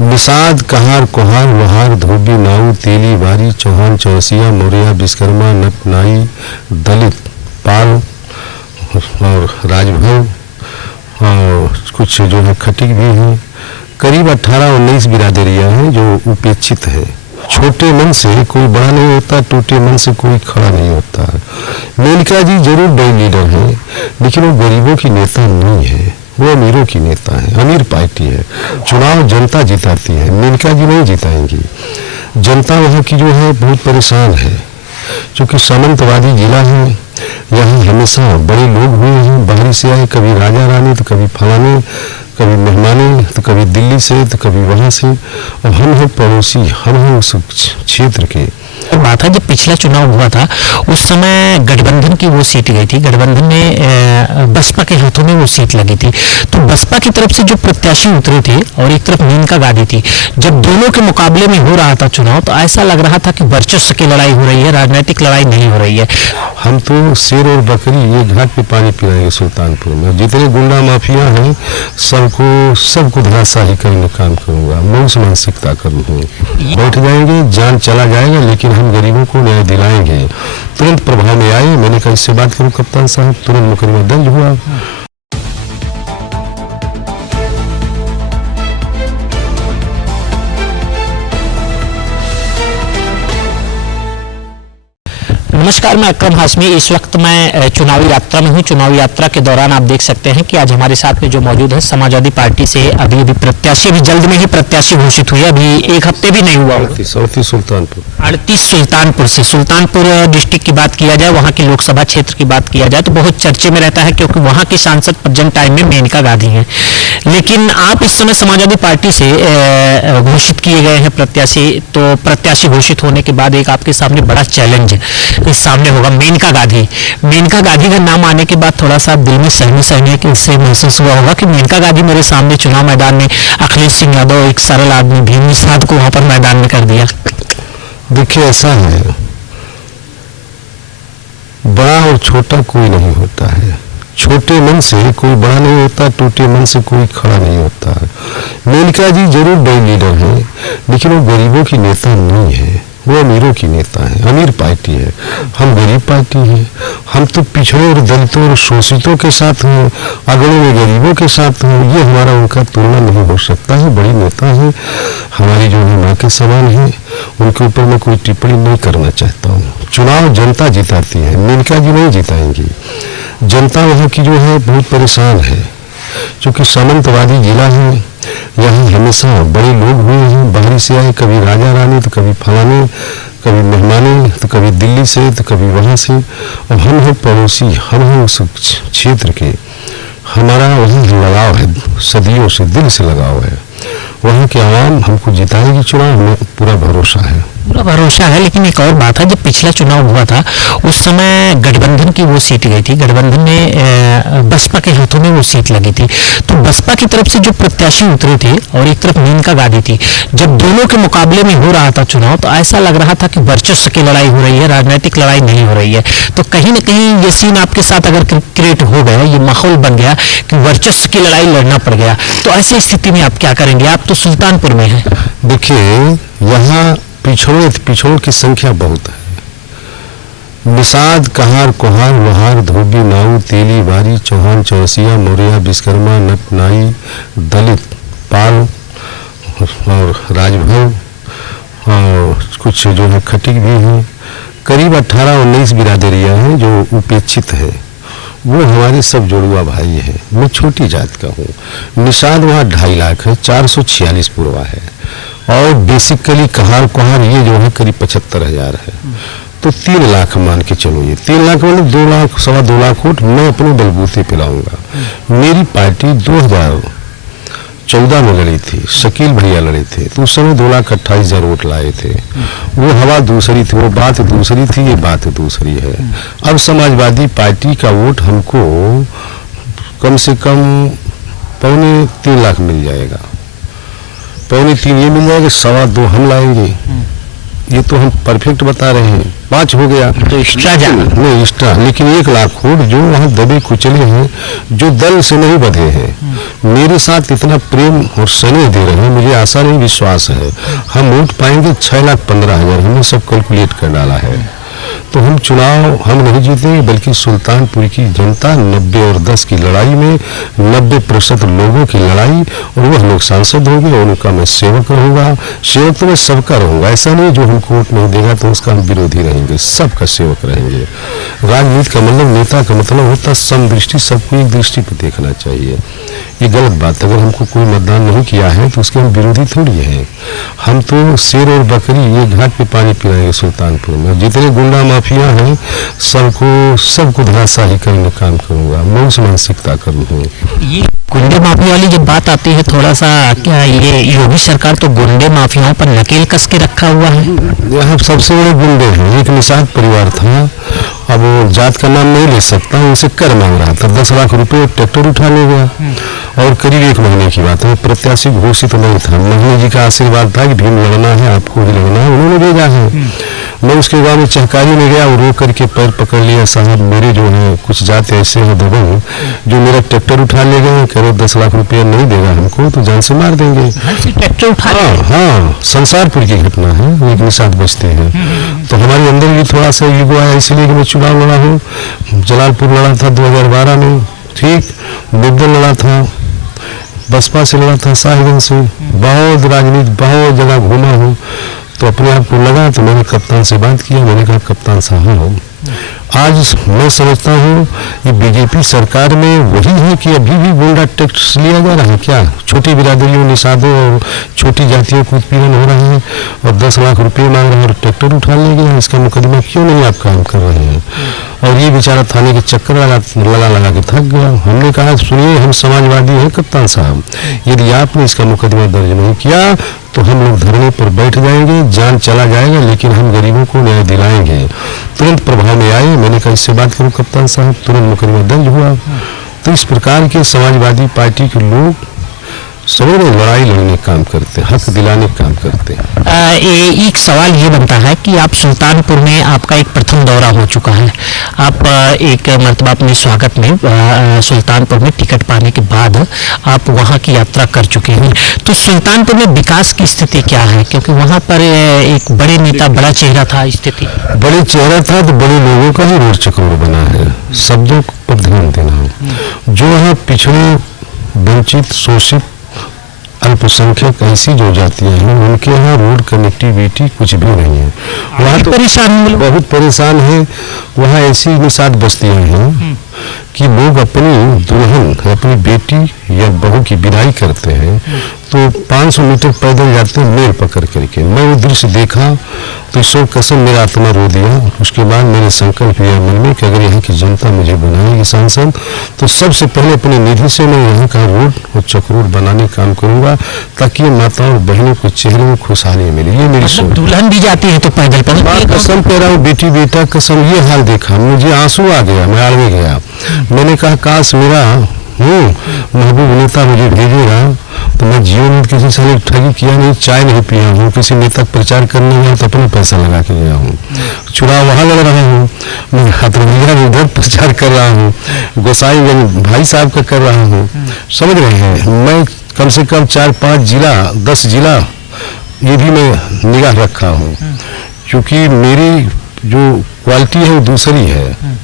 निषाद कहार कुहार लोहार धोबी नाऊ तेली बारी चौहान चौरसिया मौर्या विश्वकर्मा नट नाई दलित पाल और राजभर और कुछ जो है खटिक भी हैं। करीब 18-19 बिरादरियां हैं जो उपेक्षित हैं। छोटे मन से कोई बड़ा नहीं होता, टूटे मन से कोई खड़ा नहीं होता। मेनका जी जरूर बड़ी लीडर है, लेकिन वो गरीबों की नेता नहीं है, वो अमीरों की नेता है। अमीर पार्टी है, चुनाव जनता जिताती है, मेनका जी नहीं जिताएंगी। जनता वहाँ की जो है बहुत परेशान है, क्योंकि सामंतवादी जिला है। यहाँ हमेशा बड़े लोग हुए हैं, बाहरी से आए, कभी राजा रानी तो कभी फलाने, कभी मेहमानी तो कभी दिल्ली से तो कभी वहाँ से। और हम हैं पड़ोसी, हम हैं उस क्षेत्र के। बात है जब पिछला चुनाव हुआ था उस समय गठबंधन की वो सीट गई थी, गठबंधन में बसपा के हाथों में वो सीट लगी थी। तो बसपा की तरफ से जो प्रत्याशी उतरे थे और एक तरफ मेनका गांधी थी, जब दोनों के मुकाबले में हो रहा था चुनाव तो ऐसा लग रहा था कि वर्चस्व की लड़ाई हो रही है, राजनीतिक लड़ाई नहीं हो रही है। हम तो शेर और बकरी ये घाट पे पानी पिलाएंगे सुल्तानपुर में। जितने गुंडा माफिया हैं सबको धराशाही करने का काम करूंगा, मौस मानसिकता करूंगा। बैठ जाएंगे, जान चला जाएगा, लेकिन हम गरीबों को न्याय दिलाएंगे। तुरंत प्रभाव में आए। मैंने कहा इससे बात करूं कप्तान साहब, तुरंत मुकदमा दर्ज हुआ। नमस्कार, मैं अकरम हाशमी। इस वक्त मैं चुनावी यात्रा में हूं। चुनावी यात्रा के दौरान आप देख सकते हैं कि आज हमारे साथ में जो मौजूद है समाजवादी पार्टी से अभी प्रत्याशी भी जल्द में ही प्रत्याशी घोषित हुई है, अभी एक हफ्ते भी नहीं हुआ। 38 सुल्तानपुर से, सुल्तानपुर डिस्ट्रिक्ट की बात किया जाए, वहां के लोकसभा क्षेत्र की बात किया जाए तो बहुत चर्चे में रहता है, क्योंकि वहां के सांसद प्रेजेंट टाइम में मेनका गांधी हैं। लेकिन आप इस समय समाजवादी पार्टी से घोषित किए गए हैं प्रत्याशी। तो प्रत्याशी घोषित होने के बाद एक आपके सामने बड़ा चैलेंज सामने होगा, मेनका गांधी। मेनका गांधी का नाम आने के बाद थोड़ा सा दिल में सहने से महसूस हुआ होगा कि मेनका गांधी मेरे सामने चुनाव मैदान में अखिलेश सिंह यादव एक सरल आदमी भीम निषाद को वहां पर मैदान में कर दिया। देखिए ऐसा है, बड़ा और छोटा कोई नहीं होता है। छोटे मन से कोई बड़ा नहीं होता, टूटे मन से कोई खड़ा नहीं होता। मेनका जी जरूर बड़ी लीडर है, लेकिन वो गरीबों की नेता नहीं है, वो अमीरों की नेता है। अमीर पार्टी है, हम गरीब पार्टी है। हम तो पिछड़े और दलितों और शोषितों के साथ हैं, अगड़ों में गरीबों के साथ हैं। ये हमारा उनका तुलना नहीं हो सकता है। बड़ी नेता है, हमारी जो है माँ के समान है। उनके ऊपर मैं कोई टिप्पणी नहीं करना चाहता हूँ। चुनाव जनता जिताती है, मेनका जी नहीं जिताएंगी। जनता वहाँ की जो है बहुत परेशान है, क्योंकि सामंतवादी जिला है। यहाँ हमेशा बड़े लोग हुए हैं, बाहरी से आए, कभी राजा रानी तो कभी फलाने, कभी मेहमानी तो कभी दिल्ली से तो कभी वहाँ से। और हम हैं पड़ोसी, हम हैं उस क्षेत्र के। हमारा वहीं लगाव है, सदियों से दिल से लगाव है। वहाँ के आवाम हमको जिताएगी चुनाव, हमें पूरा भरोसा है। पूरा भरोसा है। लेकिन एक और बात है, जब पिछला चुनाव हुआ था उस समय गठबंधन की वो सीट गई थी, गठबंधन में बसपा के हाथों में वो सीट लगी थी। तो बसपा की तरफ से जो प्रत्याशी उतरे थे और एक तरफ मेनका गांधी थी, जब दोनों के मुकाबले में हो रहा था चुनाव तो ऐसा लग रहा था कि वर्चस्व की लड़ाई हो रही है, राजनीतिक लड़ाई नहीं हो रही है। तो कहीं ना कहीं ये सीन आपके साथ अगर क्रिएट हो गया, ये माहौल बन गया कि वर्चस्व की लड़ाई लड़ना पड़ गया, तो ऐसी स्थिति में आप क्या करेंगे? आप तो सुल्तानपुर में हैं। देखिए यहाँ पिछड़ों की संख्या बहुत है। निषाद कहार कुहार लोहार धोबी नाऊ तेली बारी चौहान चौरसिया मौर्या विश्वकर्मा नट नाई दलित पाल और राजभर और कुछ जो है खटिक भी हैं। करीब 18-19 बिरादरियां हैं जो उपेक्षित हैं। वो हमारे सब जुड़वा भाई हैं। मैं छोटी जात का हूँ। निषाद वहाँ 2.5 लाख है, 446 पूर्वा है। और बेसिकली कहार कुहार ये जो है करीब 75,000 है। तो 3 लाख मान के चलो, ये 3 लाख मतलब 2 लाख 2.25 लाख वोट मैं अपने बलबूते पे लाऊंगा। मेरी पार्टी 2014 में लड़ी थी, शकील भैया लड़े थे, तो उस समय 2,28,000 वोट लाए थे। वो हवा दूसरी थी, वो बात दूसरी थी, ये बात दूसरी है। अब समाजवादी पार्टी का वोट हमको कम से कम 2.25 लाख मिल जाएगा। 2.25 ये मिल जाएगा, 2.25 हम लाएंगे। ये तो हम परफेक्ट बता रहे हैं। 5 हो गया तो एक्स्ट्रा नहीं एक्स्ट्रा, लेकिन 1 लाख वोट जो वहाँ दबे कुचले हैं, जो दल से नहीं बधे हैं, मेरे साथ इतना प्रेम और स्नेह दे रहे हैं, मुझे आशा नहीं विश्वास है हम वोट पाएंगे 6,15,000, हमने सब कैलकुलेट कर डाला है। तो हम चुनाव हम नहीं जीतेंगे, बल्कि सुल्तानपुर की जनता 90 और 10 की लड़ाई में 90% लोगों की लड़ाई, और वह लोग सांसद होंगे और उनका मैं सेवक रहूंगा। सेवक तो मैं सबका रहूंगा, ऐसा नहीं जो हमको वोट नहीं देगा तो उसका हम विरोधी रहेंगे, सबका सेवक रहेंगे। राजनीति का मतलब, नेता का मतलब होता समदृष्टि, सबको एक दृष्टि पर देखना चाहिए। ये गलत बात, अगर हमको कोई मतदान नहीं किया है तो उसके हम विरोधी थोड़ी हैं। हम तो शेर और बकरी ये घाट पे पानी पिलाएंगे सुल्तानपुर में। जितने गुंडा माफिया हैं सबको धराशाही करने काम करूंगा, मैं उस मानसिकता करूँ। ये गुंडे माफिया वाली जब बात आती है, थोड़ा सा क्या ये योगी सरकार तो गुंडे माफियाओं पर नकेल कस के रखा हुआ है। यहाँ सबसे बड़े गुंडे हैं, एक निषाद परिवार था, अब वो जात का नाम नहीं ले सकता, उनसे कर मांग रहा था 10 लाख रुपए, ट्रैक्टर उठा ले गया। और करीब 1 महीने की बात है, प्रत्याशी घोषित नहीं था, मोहन जी का आशीर्वाद था कि भीम लड़ना है, आपको ही लड़ना है, उन्होंने भेजा है। मैं उसके गाँव में चहकारी में गया, वो रो करके पैर पकड़ लिया, साहब मेरे जो है कुछ जाते ऐसे हैं दबंग जो मेरा ट्रैक्टर उठा ले गए, कह रहे 10 लाख रुपया नहीं देगा हमको तो जान से मार देंगे। ट्रैक्टर उठा, हाँ संसारपुर की घटना है, एक निषाद बचते हैं। तो हमारे अंदर भी थोड़ा सा ईगो आया, इसलिए कि मैं चुनाव लड़ा हूँ, जलालपुर लड़ा था 2012 में, ठीक, बिरदल लड़ा था, बसपा से लड़ा था, साहिबगंज से, बहुत राजनीति बहुत जगह घूमा हूँ। तो अपने आप को लगा, तो मैंने कप्तान से बात किया, मैंने कहा कप्तान साहब आज मैं समझता हूँ ये बीजेपी सरकार में वही है कि अभी भी गुंडा टैक्स लिया जा रहा है क्या, छोटी बिरादरियों, निषादों और छोटी जातियों को उत्पीड़न हो रहा है, और 10 लाख रुपए मांग रहे हैं और ट्रैक्टर उठा ले गया, इसका मुकदमा क्यों नहीं आप काम कर रहे हैं। और ये बेचारा थाने के चक्कर लगा के थक गया। हमने कहा सुनिए हम समाजवादी हैं कप्तान साहब, यदि आपने इसका मुकदमा दर्ज नहीं किया तो हम लोग धरने पर बैठ जाएंगे, जान चला जाएगा, लेकिन हम गरीबों को न्याय दिलाएंगे। तुरंत प्रभाव में आए, मैंने कहा इससे बात करूं कप्तान साहब, तुरंत मुकदमा दर्ज हुआ। तो इस प्रकार के समाजवादी पार्टी के लोग समझ में लड़ाई लड़ने काम करते, हक दिलाने काम करते हैं। एक सवाल ये बनता है कि आप सुल्तानपुर में आपका एक प्रथम दौरा हो चुका है, आप एक मर्तबा अपने स्वागत में सुल्तानपुर में टिकट पाने के बाद आप वहाँ की यात्रा कर चुके हैं। तो सुल्तानपुर में विकास की स्थिति क्या है, क्योंकि वहाँ पर एक बड़े नेता, बड़ा चेहरा था, स्थिति बड़े चेहरा था तो बड़े लोगों का ही रोड चक्कर बना है, शब्दों पर ध्यान देना। जो है पिछड़े, वंचित, शोषित, अल्पसंख्यक ऐसी जो जातियां हैं उनके यहाँ रोड कनेक्टिविटी कुछ भी नहीं है। वहाँ तो परेशान, बहुत परेशान है। वहाँ ऐसी निषाद बस्तियां हैं कि लोग अपनी दुल्हन, अपनी बेटी या बहू की विदाई करते हैं तो 500 मीटर पैदल जाते हैं मेल पकड़ करके। मैं वो दृश्य देखा तो ईश्वर कसम मेरा आत्मा रो दिया। उसके बाद मैंने संकल्प लिया मन में कि अगर यहाँ की जनता मुझे बनाएगी सांसद तो सबसे पहले अपने निधि से मैं यहाँ का रोड और चक्रोड बनाने का काम करूंगा, ताकि ये माताओं और बहनों के चेहरे में खुशहाली मिले। ये मेरी सोच। दुल्हन भी जाती है तो पैदल कसम कह रहा हूँ, बेटी बेटा कसम, ये हाल देखा मुझे आंसू आ गया, मैं आड़वे गया। मैंने कहा काश मेरा महबूब नेता मुझे भेजेगा तो मैं जीवन में किसी से ठगी किया नहीं, चाय नहीं पिया हूँ, किसी नेता प्रचार करने गया तो अपना पैसा लगा के गया हूँ, चुनाव वहाँ लड़ रहा हूँ, मैं हथरैया में उधर प्रचार कर रहा हूँ, गोसाईगंज भाई साहब का कर रहा हूँ। समझ रहे हैं, मैं कम से कम 4-5 जिला 10 जिला ये भी मैं निगाह रखा हूँ, क्योंकि मेरी जो क्वालिटी है वो दूसरी है।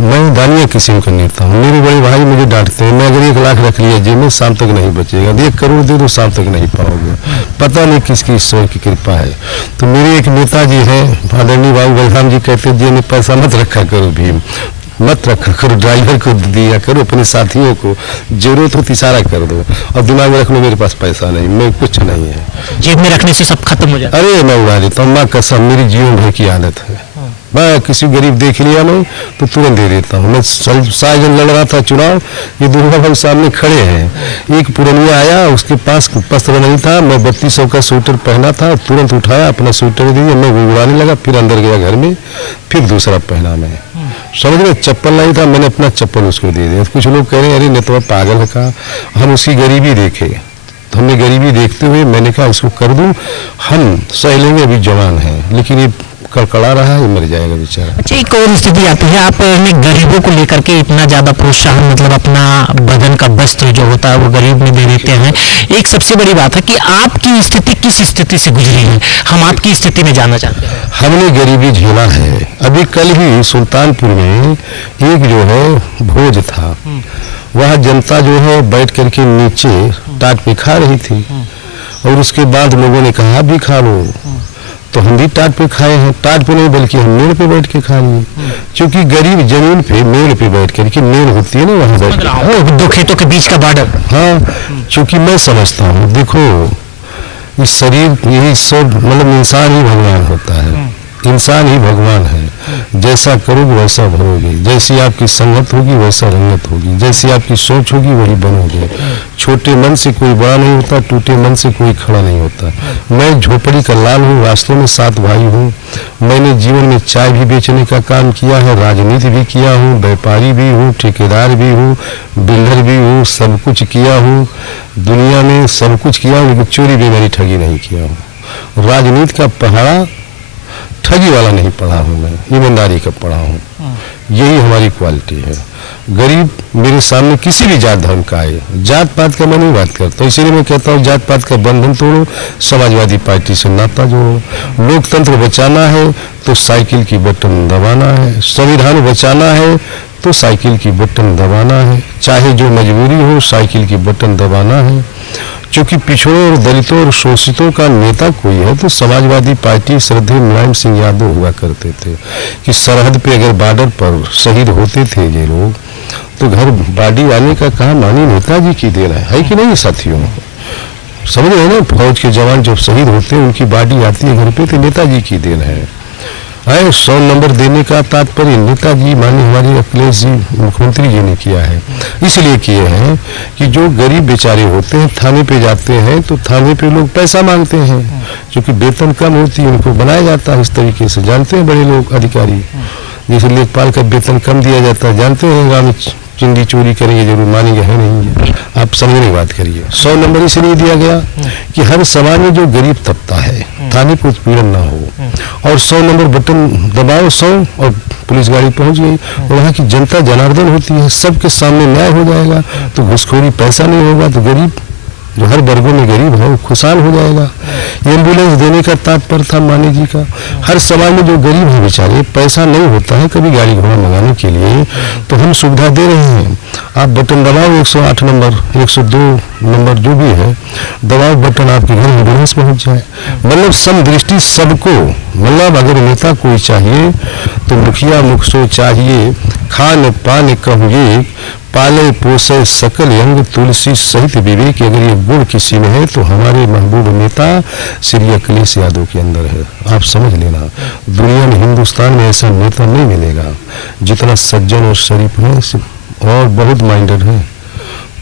मैं दानिया किस्म का नेता हूँ। मेरे बड़े भाई मुझे डांटते हैं, मैं अगर 1 लाख रख लिया जेब में शाम तक नहीं बचेगा, 1 करोड़ दे दो शाम तक नहीं पाओगे, पता नहीं किसकी ईश्वर की कृपा है। तो मेरे एक नेताजी हैं आदरणीय बाबू बलराम जी, कहते हैं जेब में पैसा मत रखा करो, भीम मत रखा करो, ड्राइवर को दिया करो, अपने साथियों को जरूरत हो तो इशारा कर दो, और दिमाग में रख लो मेरे पास पैसा नहीं, मैं कुछ नहीं है। जेब में रखने से सब खत्म हो जाता है। अरे मैं उड़ा देता हूँ, माँ कसम मेरी जीवन भर की आदत है। मैं किसी गरीब देख लिया मैं तो तुरंत दे देता हूँ। मैं साइजन लड़ रहा था चुनाव, ये दुर्गा भाई सामने खड़े हैं, एक पुरनिया आया, उसके पास वस्त्र नहीं था, मैं 3200 का स्वेटर पहना था, तुरंत उठाया अपना स्वेटर दिया, मैं उड़ाने लगा, फिर अंदर गया घर में, फिर दूसरा पहना मैं। समझ में चप्पल नहीं था, मैंने अपना चप्पल उसको दे दिया। कुछ लोग कह रहे हैं अरे नेता पागल है का, हम उसकी गरीबी देखे, तो हमने गरीबी देखते हुए मैंने कहा इसको कर दूं, हम सह लेंगे, अभी जवान है, लेकिन ये कड़कड़ा रहा है, मर जाएगा बेचारा। अच्छा, एक और स्थिति आती है, आपने गरीबों को लेकर के इतना ज्यादा प्रोत्साहन, मतलब अपना बदन का वस्त्र जो होता है वो गरीब में दे देते हैं। एक सबसे बड़ी बात है कि आपकी स्थिति किस स्थिति से गुजरी है, हम आपकी स्थिति में जानना चाहते हैं। हमने गरीबी झेला है। अभी कल ही सुल्तानपुर में एक जो है भोज था, वहाँ जनता जो है बैठ करके नीचे टाट पे खा रही थी, और उसके बाद लोगों ने कहा भी खा लो, तो हम भी टाट पे खाए हैं। टाट पे नहीं बल्कि हम मेड़ पे बैठ के खा लिए, क्योंकि गरीब जमीन पे मेड़ पे बैठ करके, मेड़ होती है ना वहाँ बैठ, दो खेतों के बीच का बॉर्डर। हाँ, क्योंकि मैं समझता हूँ, देखो इस शरीर, यही ईश्वर, मतलब इंसान ही भगवान होता है, इंसान ही भगवान है। जैसा करोगे वैसा भरोगे, जैसी आपकी संगत होगी वैसा रंगत होगी, जैसी आपकी सोच होगी वही बनोगे। छोटे मन से कोई बड़ा नहीं होता, टूटे मन से कोई खड़ा नहीं होता। मैं झोपड़ी का लाल हूँ, वास्तव में 7 भाई हूँ। मैंने जीवन में चाय भी बेचने का काम किया है, राजनीति भी किया हूँ, व्यापारी भी हूँ, ठेकेदार भी हूँ, बिल्डर भी हूँ, सब कुछ किया हूँ दुनिया में, सब कुछ किया हूँ, लेकिन चोरी बेमारी ठगी नहीं किया हूँ। राजनीति का पहाड़ा ठगी वाला नहीं पढ़ा हूँ मैं, ईमानदारी का पढ़ा हूँ। यही हमारी क्वालिटी है। गरीब मेरे सामने किसी भी जात धर्म का आए, जात पात का मैं नहीं बात करता, इसीलिए मैं कहता हूँ जात पात का बंधन तोड़ो, समाजवादी पार्टी से नाता जोड़ो। लोकतंत्र बचाना है तो साइकिल की बटन दबाना है, संविधान बचाना है तो साइकिल की बटन दबाना है, चाहे जो मजबूरी हो साइकिल की बटन दबाना है। क्योंकि पिछड़ों और दलितों और शोषितों का नेता कोई है तो समाजवादी पार्टी श्रद्धेय मुलायम सिंह यादव हुआ करते थे, कि सरहद पे अगर बॉर्डर पर शहीद होते थे ये लोग, तो घर बाड़ी आने का काम मानी नेताजी की देन है कि नहीं साथियों? समझ रहे ना, फौज के जवान जब शहीद होते हैं उनकी बाड़ी आती है घर पे, तो नेताजी की देन है। 100 नंबर देने का तात्पर्य नेताजी माने हमारे अखिलेश जी मुख्यमंत्री जी ने किया है। इसलिए किए हैं कि जो गरीब बेचारे होते हैं थाने पे जाते हैं तो थाने पे लोग पैसा मांगते हैं, क्योंकि वेतन कम होती है, उनको बनाया जाता है इस तरीके से। जानते हैं बड़े लोग अधिकारी, जैसे लेखपाल का वेतन कम दिया जाता है, जानते हैं गाँव में चिंदी चोरी करेंगे जरूर, मानेंगे है नहीं, आप समझने की बात करिए। 100 नंबर इसलिए दिया गया कि हर समाज में जो गरीब तबका है थाने पर उत्पीड़न ना हो, और 100 नंबर बटन दबाओ 100 और पुलिस गाड़ी पहुंच गई, और वहाँ की जनता जनार्दन होती है, सबके सामने न्याय हो जाएगा, तो घुसखोरी पैसा नहीं होगा, तो गरीब जो हर वर्गों में गरीब है वो खुशहाल हो जाएगा। एम्बुलेंस देने का तात्पर्य था माने जी का। हर समाज में जो गरीब है बेचारे, पैसा नहीं होता है कभी गाड़ी घोड़ा मंगाने के लिए, तो हम सुविधा दे रहे हैं। आप बटन दबाओ 108 नंबर 102 नंबर जो भी है, दबाओ बटन, आपके घर एम्बुलेंस पहुंच जाए। मतलब समदृष्टि सबको, मतलब अगर नेता कोई चाहिए तो मुखिया मुखसो चाहिए, खान पान कहूँ पाले पोसे सकल अंग तुलसी सहित विवेक। अगर ये गुण किसी में है तो हमारे महबूब नेता श्री अखिलेश यादव के अंदर है। आप समझ लेना, दुनिया में हिंदुस्तान में ऐसा नेता नहीं मिलेगा जितना सज्जन और शरीफ है, और बहुत माइंडेड है,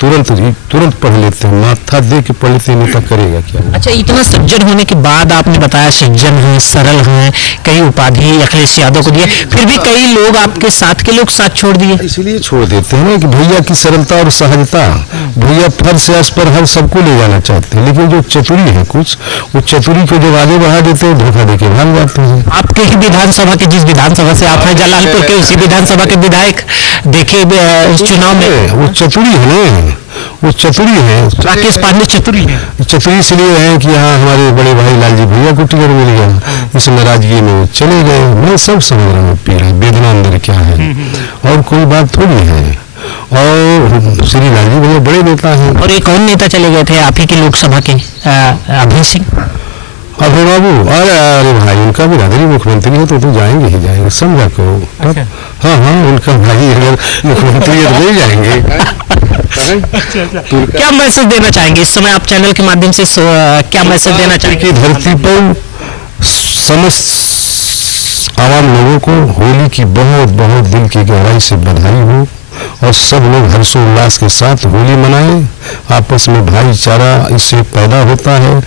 तुरंत पढ़ लेते हैं, माथा दे के पढ़ लेते हैं, नेता करेगा क्या। अच्छा, इतना सज्जन होने के बाद आपने बताया सज्जन हैं, सरल हैं, कई उपाधि अखिलेश यादव को दिए, फिर भी कई लोग आपके साथ के लोग साथ छोड़ दिए। इसलिए छोड़ देते हैं कि भैया की सरलता और सहजता, भैया फर से आस पर हर सबको ले जाना चाहते हैं, लेकिन जो चतुरी है कुछ, वो चतुरी को जब आगे बढ़ा देते हैं धोखा देके भाग जाते हैं। आपके ही विधानसभा के, जिस विधानसभा से आप हैं जलालपुर के, उसी विधानसभा के विधायक देखे चुनाव में, वो चतुरी है ना, वो चतुरी है। राकेश पांडे चतुरी है। चतुरी इसलिए है कि यहाँ हमारे बड़े भाई लालजी भैया को टिकट मिल गया, इस नाराजगी में वो चले गए। मैं सब समझ रहा हूँ पीड़ा वेदना अंदर क्या है, और कोई बात थोड़ी है। और श्री लालजी भैया बड़े नेता हैं। और एक और नेता चले गए थे आप ही की लोकसभा के, अभय सिंह, अभय बाबू। अरे भाई, उनका भी बिरादरी मुख्यमंत्री है तो जाएंगे ही जाएंगे, समझा करो। अच्छा। हाँ, उनका भाई अगर मुख्यमंत्री है तो नहीं जाएंगे। क्या मैसेज देना चाहेंगे इस समय आप चैनल के माध्यम से, क्या मैसेज देना चाहेंगे? धरती पर समस्त आवाम लोगों को होली की बहुत बहुत दिल की गहराई से बधाई हो, और सब लोग हर्षोल्लास के साथ होली मनाएं। आपस में भाईचारा इससे पैदा होता है,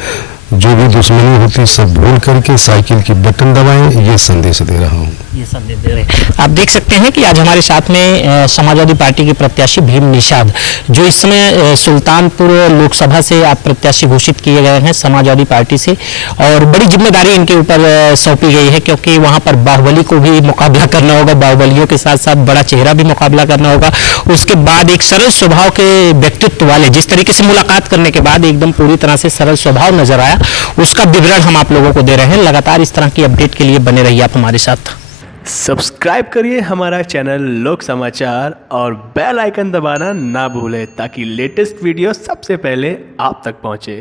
जो भी दुश्मनी होती सब भूल करके साइकिल की बटन दबाएं, ये संदेश दे रहा हूँ। ये संदेश दे रहे हैं। आप देख सकते हैं कि आज हमारे साथ में समाजवादी पार्टी के प्रत्याशी भीम निषाद, जो इस समय सुल्तानपुर लोकसभा से आप प्रत्याशी घोषित किए गए हैं समाजवादी पार्टी से, और बड़ी जिम्मेदारी इनके ऊपर सौंपी गई है, क्योंकि वहां पर बाहुबली को भी मुकाबला करना होगा, बाहुबलियों के साथ साथ बड़ा चेहरा भी मुकाबला करना होगा। उसके बाद एक सरल स्वभाव के व्यक्तित्व वाले, जिस तरीके से मुलाकात करने के बाद एकदम पूरी तरह से सरल स्वभाव नजर आया, उसका विवरण हम आप लोगों को दे रहे हैं। लगातार इस तरह की अपडेट के लिए बने रहिए आप हमारे साथ। सब्सक्राइब करिए हमारा चैनल लोक समाचार और बेल आइकन दबाना ना भूलें, ताकि लेटेस्ट वीडियो सबसे पहले आप तक पहुंचे।